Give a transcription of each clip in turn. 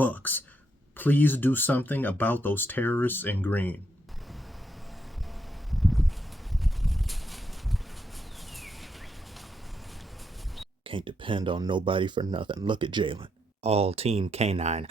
Bucks, please do something about those terrorists in green. Can't depend on nobody for nothing. Look at Jalen. All team canine.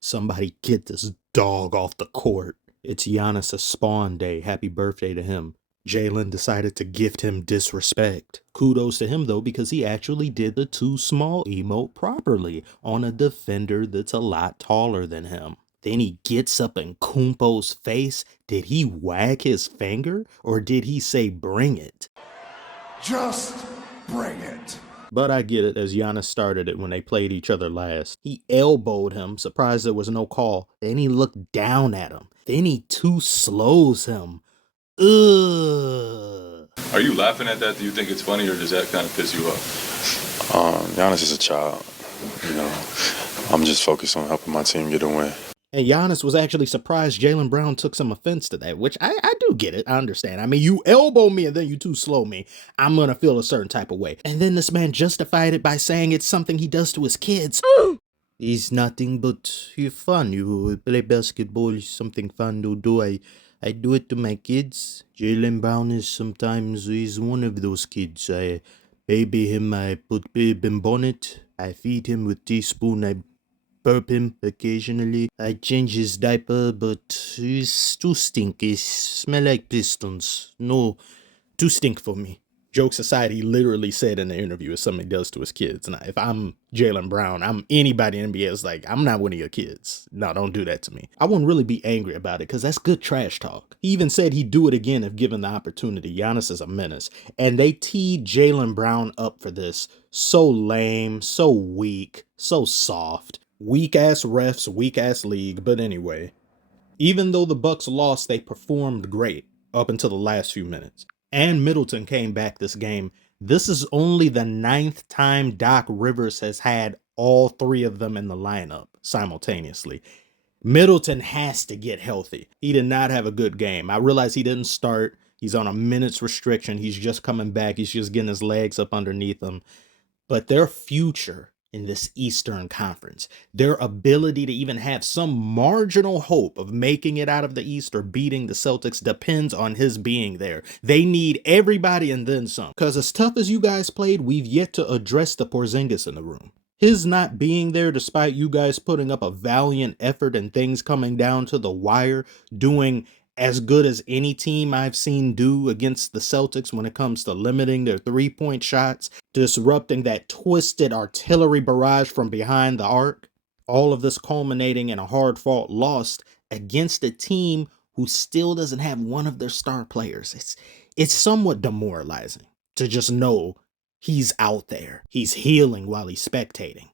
Somebody get this dog off the court. It's Giannis' spawn day. Happy birthday to him. Jalen decided to gift him disrespect. Kudos to him, though, because he actually did the too small emote properly on a defender that's a lot taller than him. Then he gets up in Kumpo's face. Did he wag his finger, or did he say, bring it? Just bring it. But I get it, as Giannis started it when they played each other last. He elbowed him, surprised there was no call. Then he looked down at him. Then he too slows him. Ugh. Are you laughing at that? Do you think it's funny, or does that kind of piss you off? Giannis is a child. I'm just focused on helping my team get a win. And Giannis was actually surprised Jaylen Brown took some offense to that, which I do get it. I understand. I mean, you elbow me and then you too slow me. I'm going to feel a certain type of way. And then this man justified it by saying it's something he does to his kids. It's nothing but fun. You play basketball is something fun to do. I do it to my kids. Jaylen Brown is sometimes he's one of those kids. I baby him. I put babe in bonnet. I feed him with teaspoon. I burp him occasionally. I change his diaper, but he's too stinky. Smell like pistons. No, too stink for me. Jokes aside, he literally said in the interview it's something he does to his kids. Now, if I'm Jaylen Brown, I'm anybody in the NBA is like, I'm not one of your kids. No, don't do that to me. I wouldn't really be angry about it because that's good trash talk. He even said he'd do it again if given the opportunity. Giannis is a menace. And they teed Jaylen Brown up for this. So lame, so weak, so soft. Weak-ass refs, weak-ass league. But anyway, even though the Bucks lost, they performed great up until the last few minutes. And Middleton came back this game. This is only the 9th time Doc Rivers has had all 3 of them in the lineup simultaneously. Middleton has to get healthy. He did not have a good game. I realize he didn't start. He's on a minutes restriction. He's just coming back. He's just getting his legs up underneath him. But their future in this Eastern Conference, their ability to even have some marginal hope of making it out of the East or beating the Celtics depends on his being there. They need everybody and then some. Because as tough as you guys played, we've yet to address the Porzingis in the room. His not being there, despite you guys putting up a valiant effort and things coming down to the wire, doing as good as any team I've seen do against the Celtics when it comes to limiting their 3-point shots, disrupting that twisted artillery barrage from behind the arc. All of this culminating in a hard-fought loss against a team who still doesn't have one of their star players. It's somewhat demoralizing to just know he's out there. He's healing while he's spectating.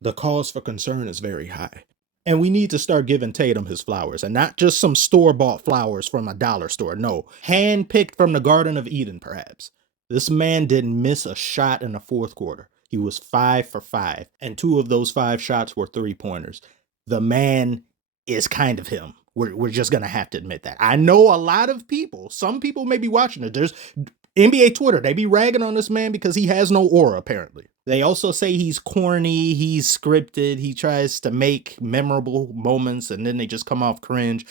The cause for concern is very high. And we need to start giving Tatum his flowers, and not just some store-bought flowers from a dollar store. No, hand-picked from the Garden of Eden, perhaps. This man didn't miss a shot in the 4th quarter. He was 5 for 5, and 2 of those 5 shots were 3-pointers. The man is kind of him. We're just going to have to admit that. I know a lot of people, some people may be watching it. There's NBA Twitter, they be ragging on this man because he has no aura, apparently. They also say he's corny, he's scripted, he tries to make memorable moments, and then they just come off cringe.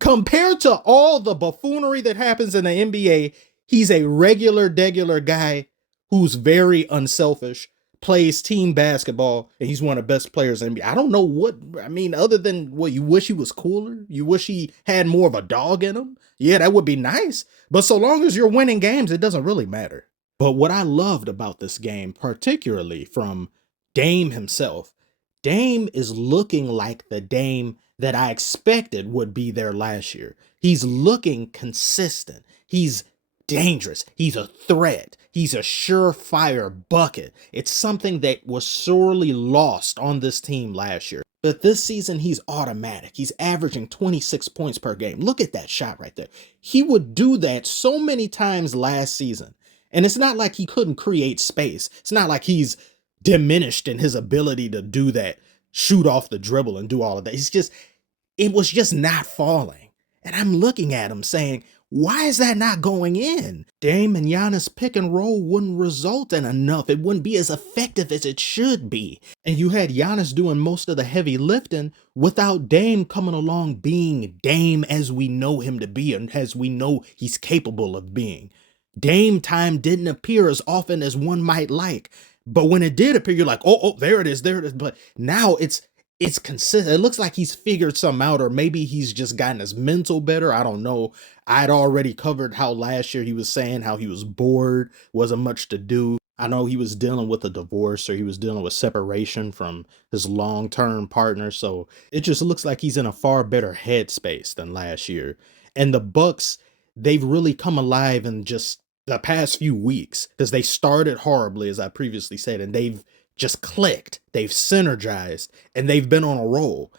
Compared to all the buffoonery that happens in the NBA, he's a regular guy who's very unselfish, plays team basketball, and he's one of the best players in the NBA. I don't know what, I mean, other than what, you wish he was cooler? You wish he had more of a dog in him? Yeah, that would be nice. But so long as you're winning games, it doesn't really matter. But what I loved about this game, particularly from Dame himself, Dame is looking like the Dame that I expected would be there last year. He's looking consistent. He's dangerous. He's a threat. He's a surefire bucket. It's something that was sorely lost on this team last year. But this season, he's automatic. He's averaging 26 points per game. Look at that shot right there. He would do that so many times last season. And it's not like he couldn't create space. It's not like he's diminished in his ability to do that, shoot off the dribble and do all of that. It was just not falling. And I'm looking at him saying, Why is that not going in? Dame and Giannis pick and roll wouldn't result in enough. It wouldn't be as effective as it should be. And you had Giannis doing most of the heavy lifting without Dame coming along being Dame as we know him to be and as we know he's capable of being. Dame time didn't appear as often as one might like. But when it did appear, you're like, oh, there it is, there it is. But now it's consistent. It looks like he's figured something out, or maybe he's just gotten his mental better. I don't know. I'd already covered how last year he was saying how he was bored, wasn't much to do. I know he was dealing with a divorce or he was dealing with separation from his long-term partner. So it just looks like he's in a far better headspace than last year. And the Bucks, they've really come alive in just the past few weeks because they started horribly, as I previously said, and they've just clicked. They've synergized and they've been on a roll.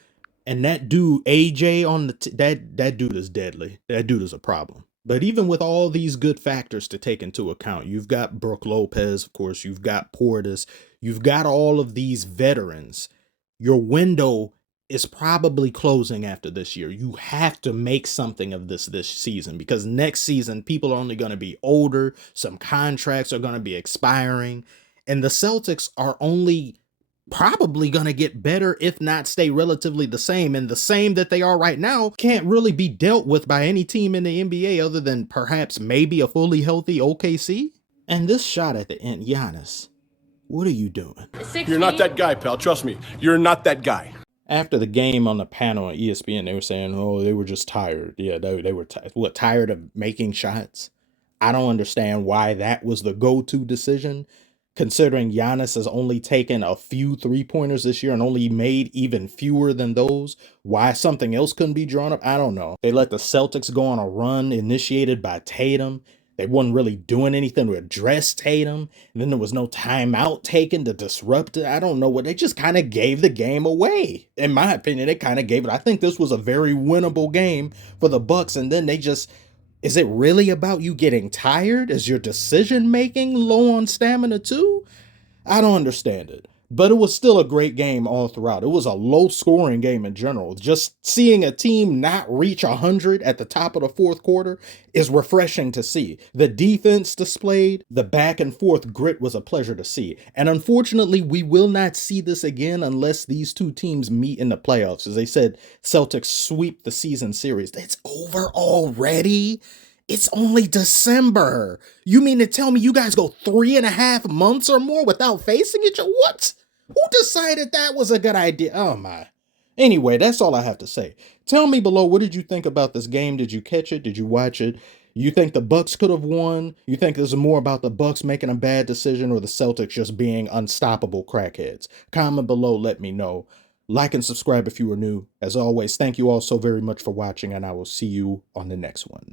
And that dude, AJ on the that dude is deadly. That dude is a problem. But even with all these good factors to take into account, you've got Brook Lopez, of course, you've got Portis, you've got all of these veterans. Your window is probably closing after this year. You have to make something of this season because next season, people are only going to be older. Some contracts are going to be expiring. And the Celtics are only probably going to get better, if not stay relatively the same. And the same that they are right now can't really be dealt with by any team in the NBA other than perhaps maybe a fully healthy OKC. And this shot at the end, Giannis, what are you doing? You're not that guy, pal. Trust me. You're not that guy. After the game on the panel on ESPN, they were saying, oh, they were just tired. Yeah, they were tired of making shots. I don't understand why that was the go-to decision, considering Giannis has only taken a few three-pointers this year and only made even fewer than those. Why something else couldn't be drawn up, I don't know. They let the Celtics go on a run initiated by Tatum. They wasn't really doing anything to address Tatum. And then there was no timeout taken to disrupt it. I don't know what. They just kind of gave the game away. In my opinion, they kind of gave it. I think this was a very winnable game for the Bucks. And then they just, is it really about you getting tired? Is your decision making low on stamina too? I don't understand it. But it was still a great game all throughout. It was a low-scoring game in general. Just seeing a team not reach 100 at the top of the fourth quarter is refreshing to see. The defense displayed, the back-and-forth grit was a pleasure to see. And unfortunately, we will not see this again unless these two teams meet in the playoffs. As they said, Celtics sweep the season series. It's over already? It's only December. You mean to tell me you guys go 3.5 months or more without facing each other? What? Who decided that was a good idea? Oh my. Anyway, that's all I have to say. Tell me below, what did you think about this game? Did you catch it? Did you watch it? You think the Bucks could have won? You think this is more about the Bucks making a bad decision or the Celtics just being unstoppable crackheads? Comment below, let me know. Like and subscribe if you are new. As always, thank you all so very much for watching, and I will see you on the next one.